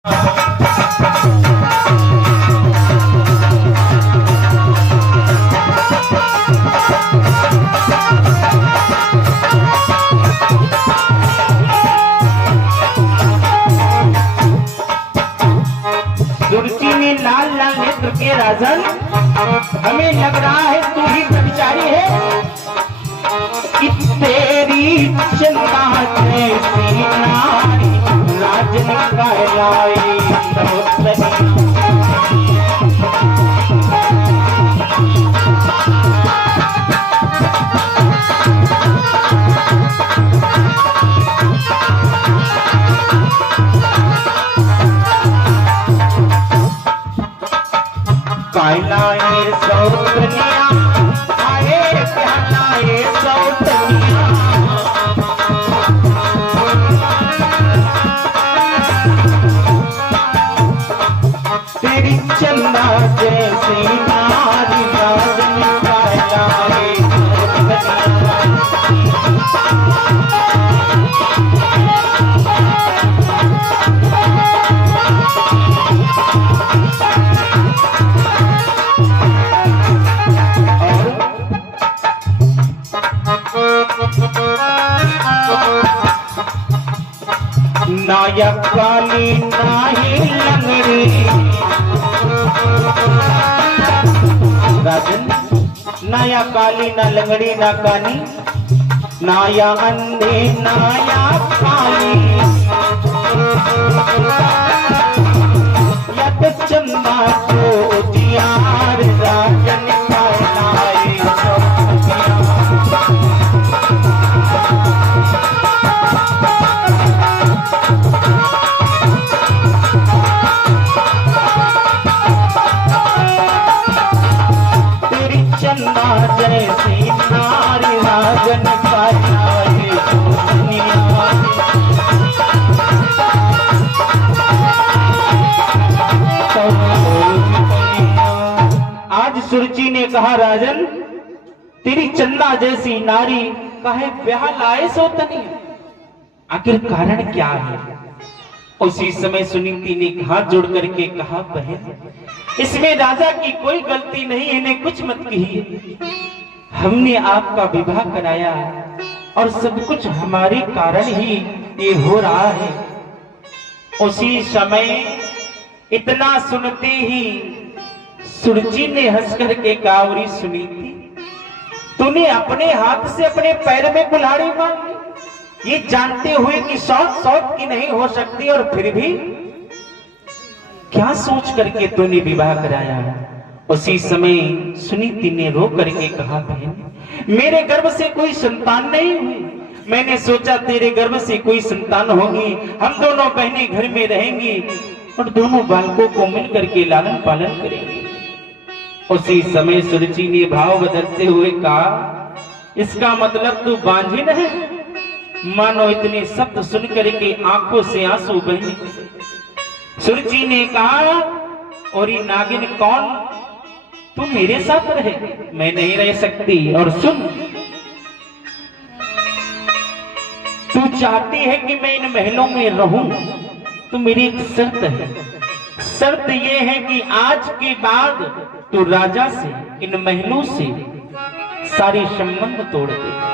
सुरुचि में लाल लाल नेत्र के राजन, हमें लग रहा है तू ही व्यभिचारी है कि तेरी चंदा जैसी नारी राजन कहलाई सरोसरी। कहलाए सौतनिया आए कहलाए सौतनिया, तेरी चंदा जैसी नारी राजन कहलाए सौतनिया। नाया काली नाही लंगड़ी राजन, नाया काली ना लंगड़ी ना कानी, नाया अंधे नाया काली, यत चंदा को जियार राजन कहलाए सौतनिया। चंदा जैसी नारी राजन कहलाए सौतनिया। आज सुरुचि ने कहा राजन, तेरी चंदा जैसी नारी काहे ब्याह लाए सौतनिया, आखिर कारण क्या है? उसी समय सुनीति ने हाथ जोड़ करके कहा, बहन इसमें राजा की कोई गलती नहीं, इन्हें कुछ मत कहिए। हमने आपका विवाह कराया और सब कुछ हमारे कारण ही ये हो रहा है। उसी समय इतना सुनते ही सुरुचि ने हंस करके कहा, सुनीति तूने अपने हाथ से अपने पैर में कुल्हाड़ी मांगी, ये जानते हुए कि शौक की नहीं हो सकती, और फिर भी क्या सोच करके तूने विवाह कराया? उसी समय सुनीति ने रो करके कहा, बहन मेरे गर्भ से कोई संतान नहीं हुई, मैंने सोचा तेरे गर्भ से कोई संतान होगी, हम दोनों बहनें घर में रहेंगी और दोनों बालकों को मिल करके लालन पालन करेंगे। उसी समय सुरुचि ने भाव बदलते हुए कहा, इसका मतलब तू बांझिन है? मानो इतने शब्द सुन करके आंखों से आंसू बहने। सुरुचि ने कहा, और ये नागिन कौन? तू मेरे साथ रहे, मैं नहीं रह सकती। और सुन, तू चाहती है कि मैं इन महलों में रहूं, तो मेरी एक शर्त है। शर्त यह है कि आज के बाद तू राजा से, इन महलों से सारे संबंध तोड़ दे।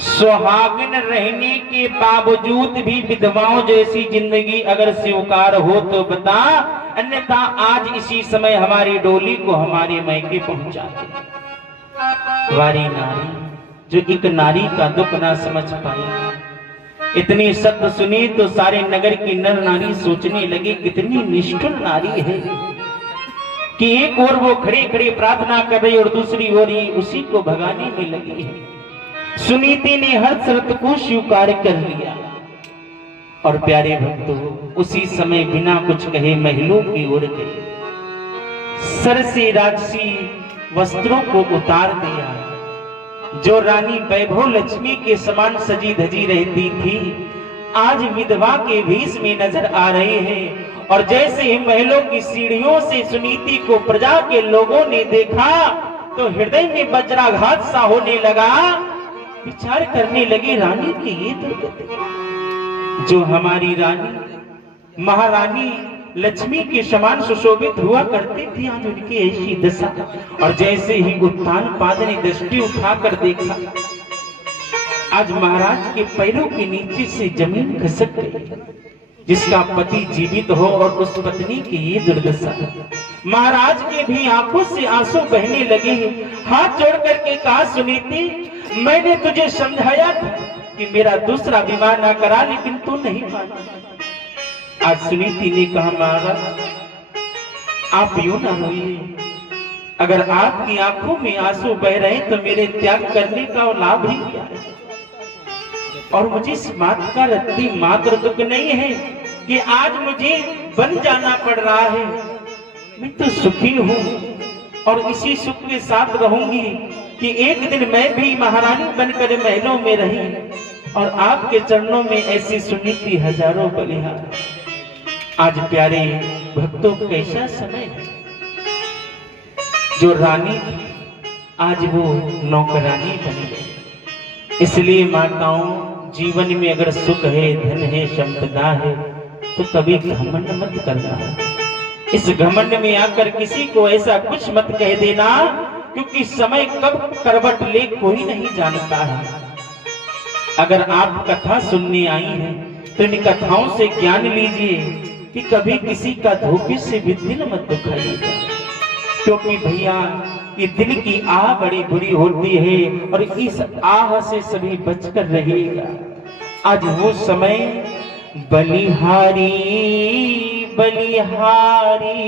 सुहागिन रहने के बावजूद भी विधवाओं जैसी जिंदगी अगर स्वीकार हो तो बता, अन्यथा आज इसी समय हमारी डोली को हमारे मैके पहुंचा दे। वारी नारी जो एक नारी का दुख ना समझ पाई। इतनी शब्द सुनी तो सारे नगर की नर नारी सोचने लगी, कितनी निष्ठुर नारी है कि एक ओर वो खड़े खड़े प्रार्थना कर रही और दूसरी ओर ही उसी को भगाने में लगी है। सुनीति ने हर शर्त को स्वीकार कर लिया और प्यारे भक्तों उसी समय बिना कुछ कहे महलों की ओर गई। सर से राजसी वस्त्रों को उतार दिया। जो रानी वैभव लक्ष्मी के समान सजी धजी रहती थी, आज विधवा के भेष में नजर आ रहे हैं। और जैसे ही महलों की सीढ़ियों से सुनीति को प्रजा के लोगों ने देखा तो हृदय में वज्राघात सा होने लगा। विचार करने लगी, रानी की ये दुर्गति, जो हमारी रानी महारानी लक्ष्मी के समान सुशोभित हुआ करती थी, आज उनकी ऐसी दशा। और जैसे ही उत्तान पाद ने दृष्टि उठाकर देखा, आज महाराज के पैरों के नीचे से जमीन खिसक गई। जिसका पति जीवित हो और उस पत्नी की ये दुर्दशा। महाराज के भी आंखों से आंसू बहने लगे। हाथ जोड़ करके कहा, सुनीति, मैंने तुझे समझाया था कि मेरा दूसरा विवाह ना करा, लेकिन तू नहीं माना। आज सुनीति ने कहा, महाराज आप यूं ना रोइए, अगर आपकी आंखों में आंसू बह रहे तो मेरे त्याग करने का लाभ ही क्या है। और मुझे इस बात का रत्ती मात्र दुख नहीं है कि आज मुझे बन जाना पड़ रहा है। मैं तो सुखी हूँ और इसी सुख के साथ रहूंगी कि एक दिन मैं भी महारानी बनकर महलों में रही और आपके चरणों में ऐसी सुनीति हजारों बलिहार। आज प्यारे भक्तों, कैसा समय है। जो रानी आज वो नौकरानी बन गई। इसलिए माताओं, जीवन में अगर सुख है, धन है, संपदा है, तो कभी घमंड मत करना। इस घमंड में आकर किसी को ऐसा कुछ मत कह देना, क्योंकि समय कब करवट ले कोई नहीं जानता है। अगर आप कथा सुनने आई हैं तो इन कथाओं से ज्ञान लीजिए कि कभी किसी का धोखे से भी दिल मत दुखाइएगा, क्योंकि भैया ये दिल की आह बड़ी बुरी होती है और इस आह से सभी बचकर रहिएगा। आज वो समय बलिहारी बलिहारी,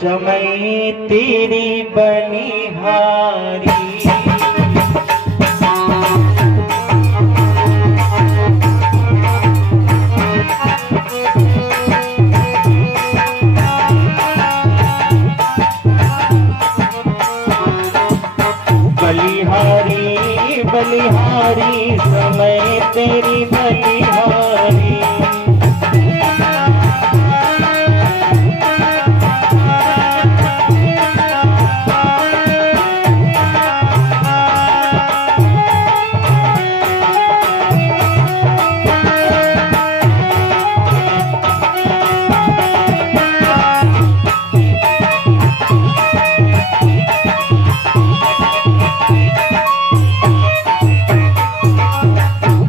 समय तेरी बलिहारी। बलिहारी बलिहारी, समय तेरी बलिहारी।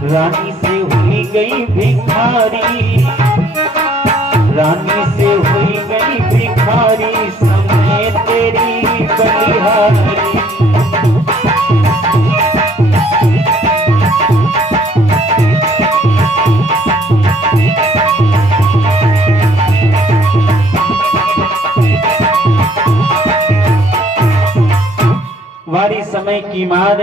रानी से हुई गई भिखारी, रानी से हुई गई भिखारी, समय तेरी बलिहारी। वारी समय की मार